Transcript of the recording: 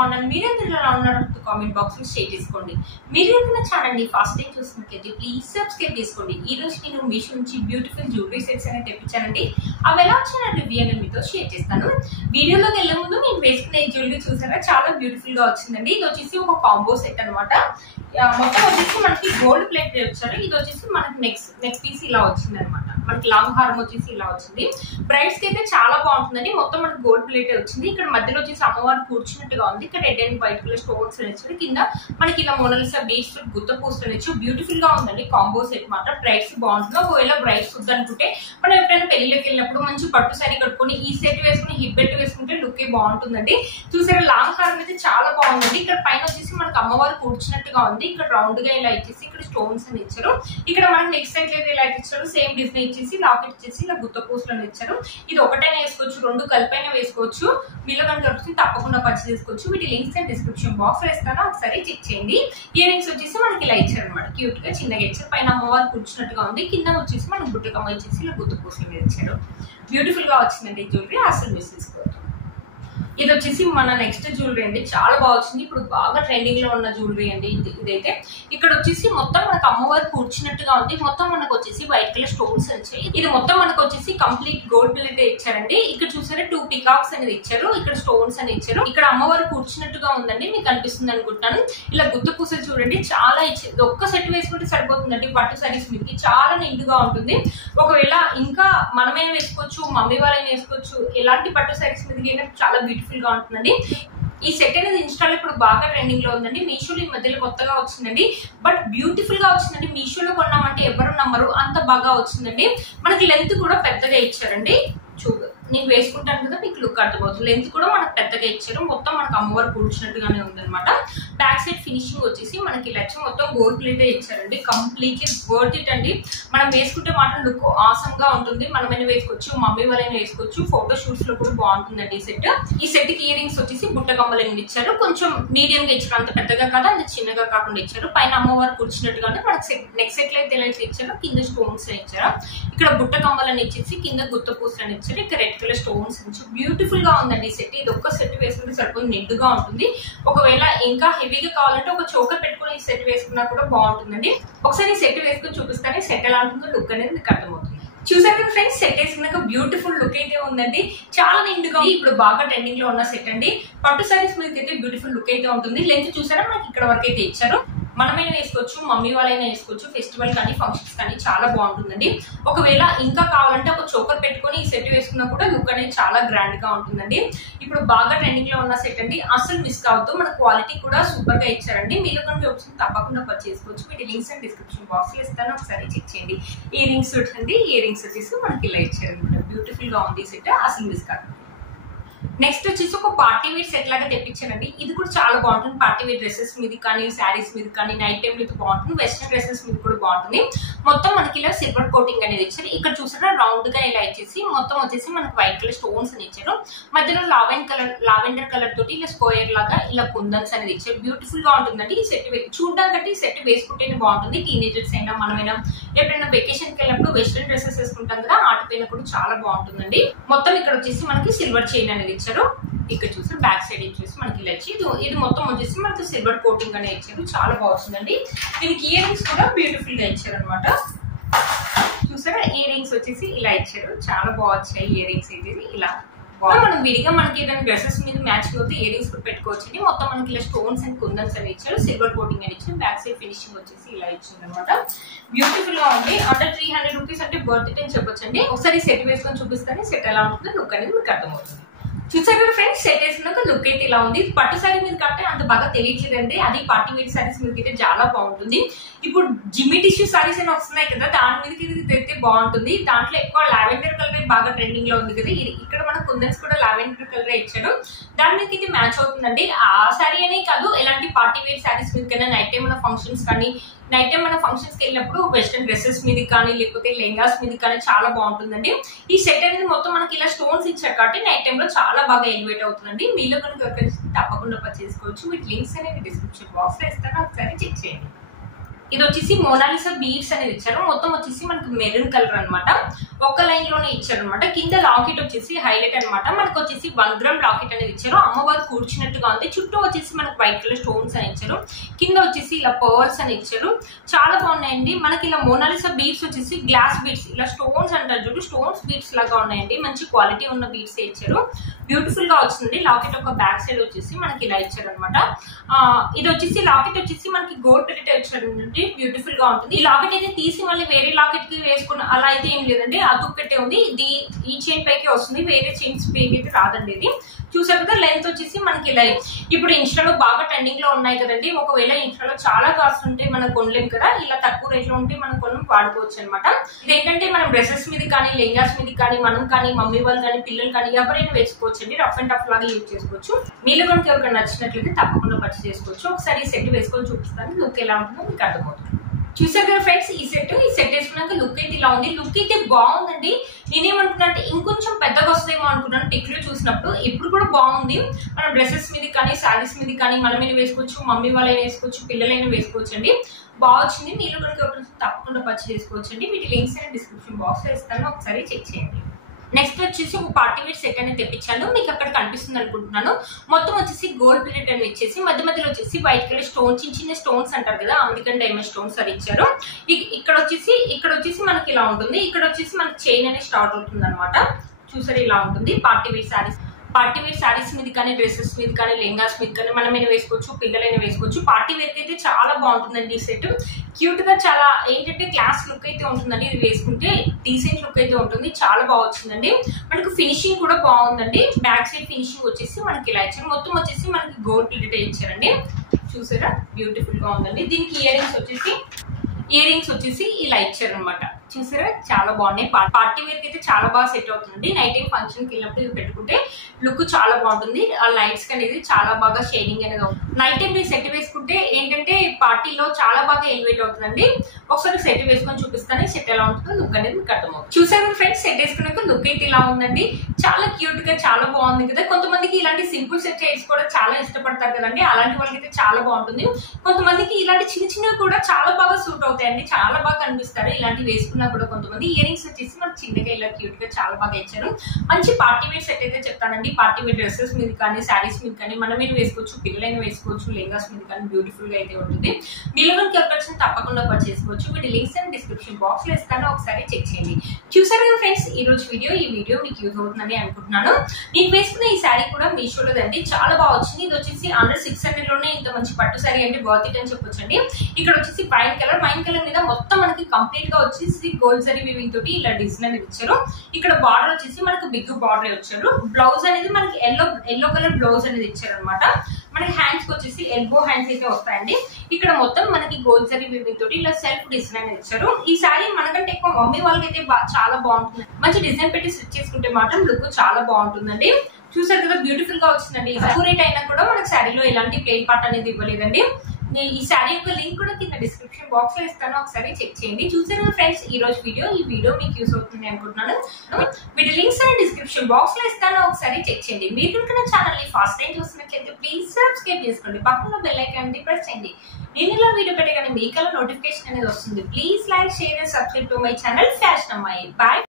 బాగున్నాను. మీరందరూ ఎలా ఉన్నారు కామెంట్ బాక్స్ లో షేర్ చేసుకోండి. మీరు నా ఛానల్ ని ఫస్ట్ టైం చూస్తున్నట్లయితే ప్లీజ్ సబ్స్క్రైబ్ చేసుకోండి. ఈ రోజు నేను మీషో నుంచి బ్యూటిఫుల్ జ్యువెలరీ సెట్స్ అనేది తెప్పించానండి. అవి ఎలా వచ్చిన రివ్యూ అనేది మీతో షేర్ చేస్తాను. వీడియోలోకి వెళ్ళే ముందు నేను వేసుకునే జ్యువెలరీ చూసారా, చాలా బ్యూటిఫుల్ గా వచ్చిందండి. ఇది వచ్చేసి ఒక కాంబో సెట్ అనమాట. మొత్తం వచ్చేసి మనకి గోల్డ్ ప్లేట్ వచ్చారు. ఇది వచ్చేసి మనకి నెక్స్ట్ పీస్ ఇలా వచ్చింది అనమాట. మనకి లాంగ్ హారం వచ్చేసి ఇలా వచ్చింది. బ్రైడ్స్ కి అయితే చాలా బాగుంటుందండి. మొత్తం మనకి గోల్డ్ ప్లేట్ వచ్చింది. ఇక్కడ మధ్యలో వచ్చేసి అమ్మవారు కూర్చున్నట్టుగా ఉంది. ఇక్కడ red and white colour stones వచ్చారు. కింద మనకి ఇలా మోనాలిసా బీచ్ గుత్త పూసలు వచ్చి బ్యూటిఫుల్ గా ఉందండి. కాంబో సెట్ మాత్రం బ్రైడ్స్ బాగుంటుంది. ఒకవేళ బ్రైడ్స్ వద్దు అనుకుంటే మనం ఎప్పుడైనా పెళ్లిలోకి వెళ్ళినప్పుడు మంచి పట్టు సారీ కట్టుకుని ఈ సెట్ వేసుకుని హిప్ బెల్ట్ వేసుకుంటే లుక్ బాగుంటుందండి. చూసారా, లాంగ్ హారం అయితే చాలా బాగుందండి. ఇక్కడ పైన వచ్చేసి మనకి అమ్మవారు కూర్చున్నట్టుగా ఉంది. ఇక్కడ రౌండ్ గా ఇలా ఇచ్చేసి ఇక్కడ స్టోన్స్ అని ఇచ్చారు. ఇక్కడ మనకి నెక్స్ట్ సైడ్ లో ఇలా ఇచ్చారు. సేమ్ డిజైన్ ఇచ్చేసి లాకెట్ ఇచ్చేసి ఇలా గుత్త పూసలు ఇచ్చారు. ఇది ఒకటైనా వేసుకోవచ్చు, రెండు కలిపైనా వేసుకోవచ్చు. మీలో కనుక తప్పకుండా పర్చేస్ చేసుకోవచ్చు. వీటి లింక్స్ అండ్ డిస్క్రిప్షన్ బాక్స్ లో ఇస్తాను, ఒకసారి చెక్ చేయండి. ఇయర్ రింగ్స్ వచ్చేసి మనకి ఇలా ఇచ్చారు అనమాట. క్యూట్ గా చిన్నగా ఇచ్చారు. పైన అమ్మవారు కూర్చున్నట్టుగా ఉంది. కింద వచ్చేసి మనకి గుట్టకమ్మ ఇచ్చేసి ఇలా గుత్త పూసలు ఇచ్చారు. బ్యూటిఫుల్ గా వచ్చిందండి జ్యువెలరీ, అసలు మిస్ చేసుకోవచ్చు. ఇది వచ్చేసి మన నెక్స్ట్ జ్యువెలరీ అండి. చాలా బాగా వచ్చింది. ఇప్పుడు బాగా ట్రెండింగ్ లో ఉన్న జ్యువెలరీ అండి ఇదైతే. ఇక్కడ వచ్చేసి మొత్తం మనకు అమ్మవారు కూర్చున్నట్టుగా ఉంది. మొత్తం మనకు వచ్చేసి వైట్ కలర్ స్టోన్స్ వచ్చాయి. ఇది మొత్తం మనకు వచ్చేసి కంప్లీట్ గోల్డ్ ప్లేట్ ఇచ్చారండి. ఇక్కడ చూసారా 2 పీకాక్స్ అనేది ఇచ్చారు. ఇక్కడ స్టోన్స్ అని ఇచ్చారు. ఇక్కడ అమ్మవారు కూర్చున్నట్టుగా ఉందండి, మీకు కనిపిస్తుంది అనుకుంటాను. ఇలా గుత్త పూసలు చూడండి, చాలా ఇచ్చింది. ఒక్క సెట్ వేసుకుంటే సరిపోతుందండి. పట్టు సారీస్ మీకు చాలా నిండుగా ఉంటుంది. ఒకవేళ ఇంకా మనమైనా వేసుకోవచ్చు, మమ్మీ వాళ్ళైనా వేసుకోవచ్చు. ఎలాంటి పట్టు సారీస్ మీద చాలా బ్యూటిఫుల్ గా ఉంటుందండి. ఈ సెట్ అనేది ఇన్స్టాల్ ఇప్పుడు బాగా ట్రెండింగ్ లో ఉందండి. మీషోలో ఈ మధ్యలో కొత్తగా వచ్చిందండి. బట్ బ్యూటిఫుల్ గా వచ్చిందండి. మీషోలో కొన్నామంటే ఎవరు నమ్మరు, అంత బాగా వచ్చిందండి. మనకి లెంత్ కూడా పెద్దగా ఇచ్చారండి. చూడు, నేను వేసుకుంటాను కదా, మీకు లుక్ అర్థమవుతుంది. లెంత్ కూడా మనకు పెద్దగా ఇచ్చారు. మొత్తం మనకు అమ్మవారు కూర్చున్నట్టుగానే ఉందన్నమాట. బ్యాక్ సైడ్ ఫినిషింగ్ వచ్చేసి మనకి ఇలా మొత్తం గోల్డ్ ప్లేట్ ఇచ్చారండి. కంప్లీట్లీ వర్త్ ఇట్ అండి. మనం వేసుకుంటే మాత్రం లుక్ ఆసమ్ గా ఉంటుంది. మనమైనా వేసుకోవచ్చు, మమ్మీ వాళ్ళైనా వేసుకోవచ్చు. ఫోటో షూట్స్ లో కూడా బాగుంటుందండి ఈ సెట్. ఈ సెట్ కి ఇయర్ రింగ్స్ వచ్చేసి బుట్ట కమ్మలని ఇచ్చారు. కొంచెం మీడియం గా ఇచ్చారు, అంత పెద్దగా కాదు, అంత చిన్నగా కాకుండా ఇచ్చారు. పైన అమ్మవారు కూర్చున్నట్టుగానే మనకి నెక్స్ట్ సెట్ లో అయితే ఇచ్చారు. కింద స్టోన్స్ ఇచ్చారు. ఇక్కడ బుట్ట కమ్మలని ఇచ్చేసి కింద గుత్త పూసలని ఇచ్చారు. ఇక్కడ రెడ్ కలర్ స్టోన్స్ బ్యూటిఫుల్ గా ఉందండి ఈ సెట్. ఇది ఒక్క సెట్ వేసుకుంటే సరిపోతుంది, నిండుగా ఉంటుంది. ఒకవేళ ఇంకా హెవీగా కావాలంటే ఒక చోకర్ పెట్టుకుని ఈ సెట్ వేసుకున్నా కూడా బాగుంటుందండి. ఒకసారి ఈ సెట్ వేసుకుని చూపిస్తాను, సెట్ ఎలా ఉంటుందో లుక్ అనేది మీకు అర్థమవుతుంది. చూసారు ఫ్రెండ్స్, సెట్ వేసుకున్నాక బ్యూటిఫుల్ లుక్ అయితే ఉందండి. చాలా నిండుగా ఇప్పుడు బాగా ట్రెండింగ్ లో ఉన్న సెట్ అండి. పట్టు సారీస్ మీద అయితే బ్యూటిఫుల్ లుక్ అయితే ఉంటుంది. లెంత్ చూసారా, మనకి ఇక్కడ వరకు అయితే ఇచ్చారు. మనమైనా వేసుకోవచ్చు, మమ్మీ వాళ్ళైనా వేసుకోవచ్చు. ఫెస్టివల్ కానీ ఫంక్షన్స్ కానీ చాలా బాగుంటుందండి. ఒకవేళ ఇంకా కావాలంటే ఒక చోకర్ పెట్టుకొని ఈ సెట్ వేసుకున్నా కూడా లుక్ అనేది చాలా గ్రాండ్ గా ఉంటుందండి. ఇప్పుడు బాగా ట్రెండింగ్ లో ఉన్న సెట్ అండి, అసలు మిస్ కావద్దు. మన క్వాలిటీ కూడా సూపర్ గా ఇచ్చారండి. మీరు కనుక వచ్చింది తప్పకుండా పర్చేస్ చేసుకోవచ్చు. వీటి లింక్స్ అండ్ డిస్క్రిప్షన్ బాక్స్ లో ఇస్తాను, ఒకసారి చెక్ చేయండి. ఇయర్ రింగ్స్ అండి, ఇయర్ రింగ్స్ వచ్చేసి మనకి ఇలా ఇచ్చారు అనమాట. బ్యూటిఫుల్ గా ఉంది సెట్, అసలు మిస్ కాదు. నెక్స్ట్ వచ్చేసి ఒక పార్టీ వేర్ సెట్ లాగా తెప్పించానండి. ఇది కూడా చాలా బాగుంటుంది. పార్టీ వేర్ డ్రెస్సెస్ మీద కానీ, శారీస్ మీద కానీ, నైట్ టైం మీద బాగుంటుంది. వెస్ట్రన్ డ్రెస్సెస్ మీద కూడా బాగుంటుంది. మొత్తం మనకి ఇలా సిల్వర్ కోటింగ్ అనేది ఇచ్చారు. ఇక్కడ చూసారా రౌండ్ గా ఇలా ఇచ్చేసి మొత్తం వచ్చేసి మనకి వైట్ కలర్ స్టోన్స్ అని ఇచ్చారు. మధ్యలో లావెండర్ కలర్ తోటి ఇలా స్క్వేర్ లాగా ఇలా కుందన్స్ అనేది ఇచ్చారు. బ్యూటిఫుల్ గా ఉంటుందండి. ఈ సెట్ చూడడానికి ఈ సెట్ వేసుకుంటేనే బాగుంటుంది. టీనేజర్స్ అయినా మనమైనా ఎప్పుడైనా వెకేషన్ కి వెళ్ళినప్పుడు వెస్ట్రన్ డ్రెస్సెస్ వేసుకుంటాం కదా, ఆటిపైన కూడా చాలా బాగుంటుందండి. మొత్తం ఇక్కడ వచ్చేసి మనకి సిల్వర్ చైన్ అనేది ఇచ్చారు. ఇక్కడ చూసి బ్యాక్ సైడ్ ఇచ్చేసి మనకి ఇలా ఇచ్చి ఇది మొత్తం వచ్చేసి మనకి సిల్వర్ కోటింగ్ అనే ఇచ్చారు. చాలా బాగుంటుందండి. దీనికి ఇయర్ రింగ్స్ కూడా బ్యూటిఫుల్ గా ఇచ్చారు అనమాట. చూసారా, ఇయర్ రింగ్స్ వచ్చేసి ఇలా ఇచ్చారు. చాలా బాగున్నాయి ఇయర్ రింగ్స్ అయితే. ఇలా మనం విడిగా మనకి ఏదైనా డ్రెస్సెస్ మీద మ్యాచింగ్ అవుతే ఇయర్ రింగ్స్ కూడా పెట్టుకోవచ్చు. మొత్తం మనకి ఇలా స్టోన్స్ అండ్ కుందన్స్ అని ఇచ్చారు. సిల్వర్ కోటింగ్ అని ఇచ్చారు. బ్యాక్ సైడ్ ఫినిషింగ్ వచ్చేసి ఇలా ఇచ్చింది అనమాట. బ్యూటిఫుల్ గా ఉంది. అండర్ 300 రూపీస్ అంటే వర్త్ ఇట్ అని చెప్పొచ్చండి. ఒకసారి సెట్ వేసుకొని చూపిస్తాను, సెట్ ఎలా ఉంటుందో లుక్ అనేది మీకు అర్థమవుతుంది. చూసారు ఫ్రెండ్స్, సెట్ వేసుకున్నాక లుక్ అయితే ఇలా ఉంది. పట్టు సారీ మీద కంటే అంత బాగా తెలియట్లేదండి. అది పార్టీ వేర్ సారీస్ మీద అయితే చాలా బాగుంటుంది. ఇప్పుడు జిమ్మి టిష్యూ సారీస్ అని వస్తున్నాయి కదా, దాని మీదకి ఇది తెస్తే బాగుంటుంది. దాంట్లో ఎక్కువ లావెండర్ కలర్ బాగా ట్రెండింగ్ లో ఉంది కదా. ఇక్కడ మన కుందన్స్ కూడా లావెండర్ కలర్ ఇచ్చాడు. దాని మీదకి ఇది మ్యాచ్ అవుతుందండి. ఆ సారీ అనే కాదు, ఎలాంటి పార్టీ వేర్ సారీస్ మీదకైనా నైట్ టైం మన ఫంక్షన్స్ కానీ, నైట్ టైం మన ఫంక్షన్స్ కి వెళ్ళినప్పుడు వెస్ట్రన్ డ్రెస్సెస్ మీద కానీ, లేకపోతే లెహంగాస్ మీద కానీ చాలా బాగుంటుందండి. ఈ సెట్ అనేది మొత్తం మనకి ఇలా స్టోన్స్ ఇచ్చారు కాబట్టి నైట్ టైం లో చాలా బాగా ఎలివేట్ అవుతుందండి. మీలో కనుక తప్పకుండా పర్చేస్ చేసుకోవచ్చు. వీటి లింక్స్ అనేవి డిస్క్రిప్షన్ బాక్స్ లో ఇస్తాను, ఒకసారి చెక్ చేయండి. ఇది వచ్చేసి మోనాలిసా బీడ్స్ అనేది ఇచ్చారు. మొత్తం వచ్చేసి మనకి మెరూన్ కలర్ అనమాట. ఒక్క లైన్ లోనే ఇచ్చారు అనమాట. కింద లాకెట్ వచ్చేసి హైలైట్ అనమాట. మనకు వచ్చేసి 1 గ్రామ్ లాకెట్ అనేది ఇచ్చారు. అమ్మవారు కూర్చున్నట్టుగా ఉంది. చుట్టూ వచ్చేసి మనకు వైట్ కలర్ స్టోన్స్ అని ఇచ్చారు. కింద వచ్చేసి ఇలా పర్ల్స్ అని ఇచ్చారు. చాలా బాగున్నాయండి. మనకి ఇలా మోనాలిసా బీడ్స్ వచ్చేసి గ్లాస్ బీడ్స్, ఇలా స్టోన్స్ అంటారు చూడు, స్టోన్స్ బీడ్స్ లాగా ఉన్నాయండి. మంచి క్వాలిటీ ఉన్న బీడ్స్ ఇచ్చారు. బ్యూటిఫుల్ గా వచ్చింది. లాకెట్ ఒక బ్యాక్ సైడ్ వచ్చేసి మనకి ఇలా ఇచ్చారు అనమాట. ఇది వచ్చేసి లాకెట్ వచ్చేసి మనకి గోల్డ్ ప్లేట్ ఇచ్చారు. బ్యూటిఫుల్ గా ఉంటుంది. ఈ లాకెట్ అయితే తీసి మళ్ళీ వేరే లాకెట్ కి వేసుకున్న అలా అయితే ఏం లేదండి. అతుక్కటే ఉంది. ఇది ఈ చైన్ పైకి వస్తుంది, వేరే చైన్స్ పైకి అయితే రాదండి. ఇది చూసారు కదా. లెంత్ వచ్చేసి మనకి ఇలా ఇప్పుడు ఇన్స్టాలో బాగా ట్రెండింగ్ లో ఉన్నాయి కదండి. ఒకవేళ ఇన్స్టాలో చాలా కాస్ట్ ఉంటే మనం కొనలేం కదా, ఇలా తక్కువ రేట్ లో ఉంటే మనం కొన్ని వాడుకోవచ్చు అనమాట. ఇదేంటంటే మనం డ్రెస్సెస్ మీద కానీ, లెంగాస్ మీద కానీ, మనం కానీ, మమ్మీ వాళ్ళు కానీ, పిల్లలు కానీ ఎవరైనా వేసుకోవచ్చు అండి. రఫ్ అండ్ టఫ్ లాగా యూజ్ చేసుకోవచ్చు. మీలో కనుక ఎవరికైనా నచ్చినట్లయితే తప్పకుండా పర్చేస్ చేసుకోవచ్చు. ఒకసారి ఈ సెట్ వేసుకొని చూపిస్తాను. లుక్ ఎలా ఉంటుందో మీకు అర్థమవుతుంది. చూసారు కదా ఫ్రెండ్స్, ఈ సెట్ వేసుకున్నాక లుక్ అయితే ఇలా ఉంది. లుక్ అయితే బాగుందండి. నేనేమనుకున్నా అంటే ఇంకొంచెం పెద్దగా వస్తుందేమో అనుకున్నాను పిక్ లో చూసినప్పుడు. ఇప్పుడు కూడా బాగుంది. మనం డ్రెస్సెస్ మీద కానీ, శారీస్ మీద కానీ మనమైనా వేసుకోవచ్చు, మమ్మీ వాళ్ళైనా వేసుకోవచ్చు, పిల్లలైనా వేసుకోవచ్చు అండి. బాగా వచ్చింది. మీరు కనుక తప్పకుండా పర్చేస్ చేసుకోవచ్చు అండి. వీటి లింక్స్ అనేది డిస్క్రిప్షన్ బాక్స్ లో ఇస్తాను, ఒకసారి చెక్ చేయండి. నెక్స్ట్ వచ్చేసి ఒక పార్టీ వేర్ సెట్ అనేది తెప్పించాను. మీకు అక్కడ కనిపిస్తుంది అనుకుంటున్నాను. మొత్తం వచ్చేసి గోల్డ్ ప్లేట్ అని ఇచ్చేసి మధ్య మధ్యలో వచ్చేసి వైట్ కలర్ స్టోన్స్, చిన్న చిన్న స్టోన్స్ అంటారు కదా, అమెరికన్ డైమండ్ స్టోన్స్ అది ఇచ్చారు. ఇక్కడ వచ్చేసి మనకి ఇలా ఉంటుంది. ఇక్కడ వచ్చేసి మనకి చైన్ అనేది స్టార్ట్ అవుతుంది అనమాట. చూసారు ఇలా ఉంటుంది. పార్టీ వేర్ శారీస్ మీద కానీ, డ్రెస్సెస్ మీద కానీ, లెంగాస్ మీద కానీ మనమైనా వేసుకోవచ్చు, పిల్లలైనా వేసుకోవచ్చు. పార్టీ వేర్ అయితే చాలా బాగుంటుందండి ఈ సెట్. క్యూట్ గా చాలా ఏంటంటే క్లాస్ లుక్ అయితే ఉంటుందండి. ఇది వేసుకుంటే డీసెంట్ లుక్ అయితే ఉంటుంది. చాలా బాగా వచ్చిందండి. మనకు ఫినిషింగ్ కూడా బాగుందండి. బ్యాక్ సైడ్ ఫినిషింగ్ వచ్చేసి మనకి ఇలా ఇచ్చారు. మొత్తం వచ్చేసి మనకి గోల్డ్ ప్లేట్ ఇచ్చారండి. చూసారా బ్యూటిఫుల్ గా ఉందండి. దీనికి ఇయర్ రింగ్స్ వచ్చేసి ఇలా ఇచ్చారు అనమాట. చూసారా చాలా బాగున్నాయి. పార్టీ వేర్ అయితే చాలా బాగా సెట్ అవుతుంది. నైట్ టైం ఫంక్షన్ కి వెళ్ళినప్పుడు ఇవి పెట్టుకుంటే లుక్ చాలా బాగుంటుంది. ఆ లైట్స్ అనేది చాలా బాగా షైనింగ్ అనేది అవుతుంది. నైట్ టైం సెట్ వేసుకుంటే ఏంటంటే పార్టీలో చాలా బాగా ఎలివేట్ అవుతుందండి. ఒకసారి సెట్ వేసుకొని చూపిస్తాను. సెట్ ఎలా ఉంటుందో లుక్ అనేది మీకు అర్థమవుతుంది. చూసారు ఫ్రెండ్స్, సెట్ వేసుకున్నాక లుక్ అయితే ఇలా ఉందండి. చాలా క్యూట్ గా చాలా బాగుంది కదా. కొంతమందికి ఇలాంటి సింపుల్ సెట్ వేసుకోవడం చాలా ఇష్టపడతారు కదండి. అలాంటి వాళ్ళకి అయితే చాలా బాగుంటుంది. కొంతమందికి ఇలాంటి చిన్న చిన్నవి కూడా చాలా బాగా సూట్ అవుతాయండి. చాలా బాగా కనిపిస్తారు ఇలాంటి వేసుకున్న కూడా. కొంతమంది ఇయర్ రింగ్స్ వచ్చేసి మనకి చిన్నగా ఇలా క్యూట్ గా చాలా బాగా ఇచ్చారు. మంచి పార్టీ వేర్ సెట్ అయితే చెప్తానండి. పార్టీ వేర్ డ్రెస్సెస్ మీద కానీ, శారీస్ మీద కానీ మన మీద వేసుకోవచ్చు, పిల్లలైన వేసుకోవచ్చు, లెంగాస్ మీద కానీ బ్యూటిఫుల్ గా అయితే ఉంటుంది. మీలో ఎవరికైనా తప్పకుండా పర్చేస్ చేసుకోవచ్చు. వీటి లింక్స్ అండ్ డిస్క్రిప్షన్ బాక్స్ లో ఇస్తాను, ఒకసారి చెక్ చేయండి. చూసారు కదా ఫ్రెండ్స్ ఈ రోజు ఈ వీడియో మీకు యూజ్ అవుతుందని అనుకుంటున్నాను. నేను వేసుకున్న ఈ శారీ కూడా మీషోలోదండి. చాలా బాగా వచ్చింది. ఇది వచ్చేసి అండర్ 600 లోనే ఇంత మంచి పట్టు శారీ అంటే వర్త్ ఇట్ అని చెప్పొచ్చండి. ఇక్కడ వచ్చేసి వైన్ కలర్ మీద మొత్తం మనకి కంప్లీట్ గా వచ్చేసి గోల్డ్ జరీ వీవింగ్ తోటి ఇలా డిజైన్ అనేది ఇచ్చారు. ఇక్కడ బార్డర్ వచ్చేసి మనకి బిగ్ బార్డర్ వచ్చారు. బ్లౌజ్ అనేది మనకి ఎల్లో కలర్ బ్లౌజ్ అనేది ఇచ్చారు అనమాట. మనకి హ్యాండ్స్ కి వచ్చేసి ఎల్బో హ్యాండ్స్ అయితే వస్తాయండి. ఇక్కడ మొత్తం మనకి గోల్డ్ జరీ వీవింగ్ తోటి ఇలా సెల్ఫ్ డిజైన్ అనేది ఇచ్చారు. ఈ శారీ మనకంటే ఎక్కువ మమ్మీ వాళ్ళకి అయితే చాలా బాగుంటుంది. మంచి డిజైన్ పెట్టి స్టిచ్ చేసుకుంటే మాత్రం లుక్ చాలా బాగుంటుందండి. చూసారు కదా బ్యూటిఫుల్ గా వచ్చిందండి. రేట్ అయినా కూడా మనకి శారీలో ఎలాంటి ప్లెయిన్ పార్ట్ అనేది ఇవ్వలేదండి. ఈ శారీ యొక్క లింక్ కూడా కింద డిస్క్రిప్షన్ బాక్స్ లో ఇస్తాను, ఒకసారి చెక్ చేయండి. చూసారు ఫ్రెండ్స్ ఈ రోజు ఈ వీడియో మీకు యూస్ అవుతుంది అనుకుంటున్నాను. వీటి లింక్స్ అని డిస్క్రిప్షన్ బాక్స్ లో ఇస్తాను, ఒకసారి చెక్ చేయండి. మీరు కనుక ఛానల్ ని ఫస్ట్ టైం చూసినట్లయితే ప్లీజ్ సబ్స్క్రైబ్ చేసుకోండి. పక్కన బెల్ ఐకాన్ ప్రెస్ చేయండి. నేను ఇలా వీడియో పెట్టగానే మీకల్లా నోటిఫికేషన్ అనేది వస్తుంది. Please like, share and subscribe to my channel fashion అమ్మాయి. బాయ్.